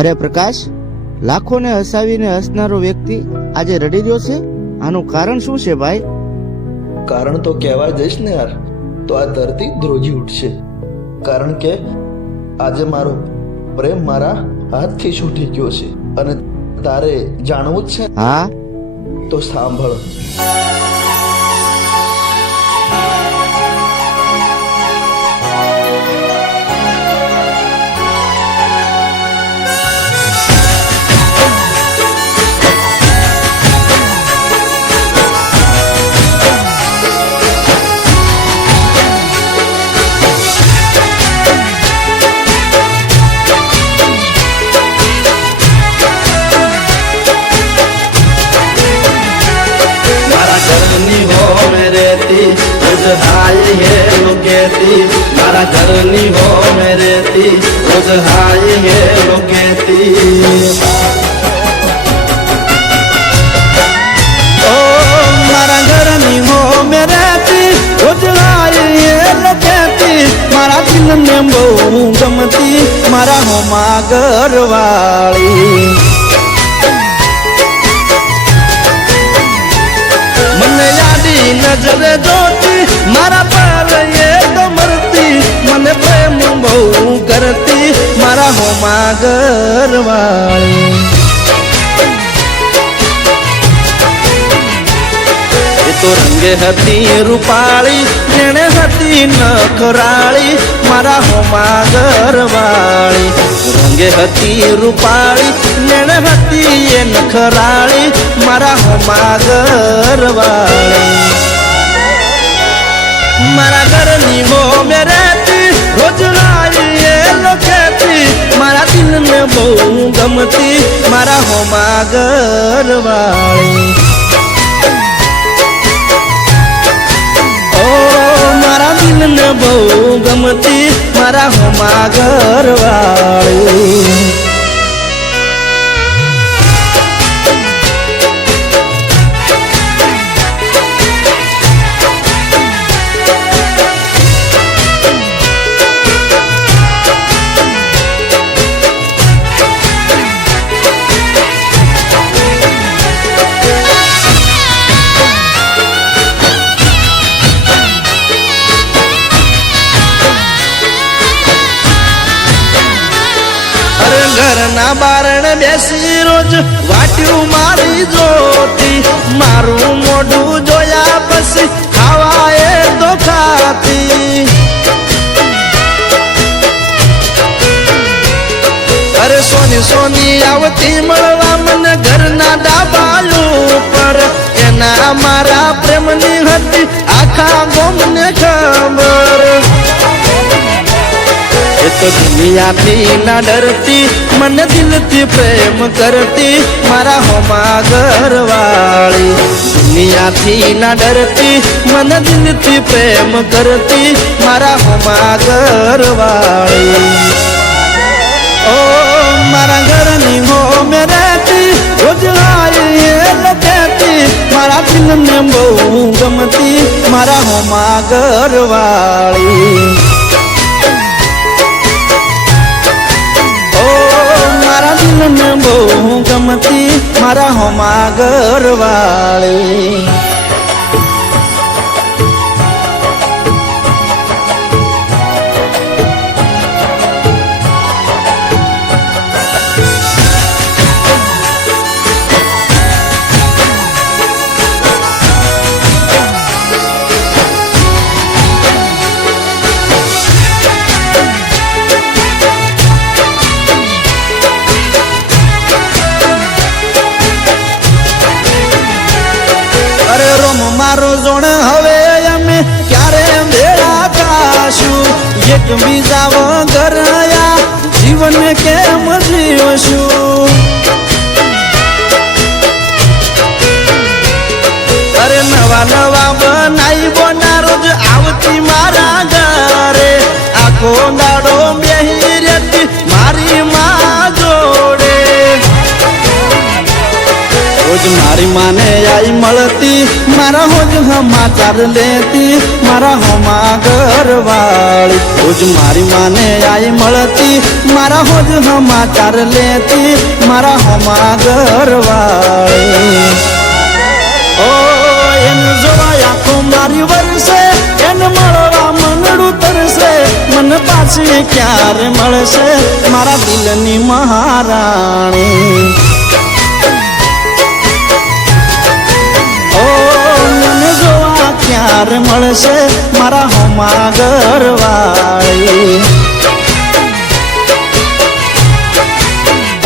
અરે પ્રકાશ, લાખોને હસાવીને હસનારો વ્યક્તિ આજે રડી રહ્યો છે. આનું કારણ શું છે ભાઈ? કારણ તો કહેવા જઈશ ને યાર તો આ ધરતી ધ્રુજી ઉઠશે. કારણ કે આજે મારો પ્રેમ મારા હાથથી છૂટી ગયો છે. અને તારે જાણવું જ છે? હા, તો સાંભળ. हाय है लोकेती मारा घरनी हो मेरे ती रोज हाय है लोकेती ओ मारा घरनी हो मेरे ती रोज हाय है लोकेती मारा दिल में बहु गमती मारा हो मागर वाली मन यादी नजर जोती मारा पर ये तो मरती मन प्रेम बहु करती मारा हो मागर वाली ये तो रंगे हती रूपाली नेणे हती नखराली मारा हो मागर वाली रंगे हती रूपाली नेणे हती ये नखराली मारा हो मागर वाली मारा घरनी हो मेरे ती रोज लाई ये लोकेती मारा दिल में बहु गमती मारा हो मागर वाली ओ मारा दिल में बहु गमती मारा हो मागर वाली घरना बारण बेसी रोज वाट्यू मारी जोती मारू मोढू जोया पसी खावाए तो खाती अरे सोनी सोनी आवती मळवा मन घरना डाबालू पर एना मारा प्रेमनी हती आखा गोमने खबर तो दुनिया थी ना डरती मन दिल थी प्रेम करती मारा हो मागर वाली दुनिया थी ना डरती मन दिल थी प्रेम करती मारा हो मागर वाली ओ मारा घरनी हो मेरे ती रोज लाई ये लोकेती मारा दिल में बहु गमती मारा हो मागर वाली में बहु गमती मारा हो मागर वाली मारो जोण हवे अमे क्यारे भेड़ा खाशु एक बीजा वगर या जीवन केम जीवशु अरे नवा नवा बनाई बोना रोज आवती मारा घरे आखो दाड़ो बेही रेती मारी माँ जोड़े रोज मारी माने आई मलती मारा हो समाचार लेती मारा हो मागर वाली रोज રોજ મારી માને આઈ મળતી, મારા હોજ સમાચાર લેતી, મારા હોમા ઘરવાળી. ઓ એને જોવા આંખો મારી વરસે, એને મળવા મનડું તરસે, મને પાછી ક્યારે મળશે મારા દિલની મહારાણી. ક્યારે મળશે મારા હોમા ઘરવાળી.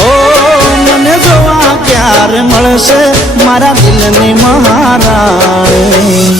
ઓ મને જોવા ક્યારે મળશે મારા દિલની મહારાણી.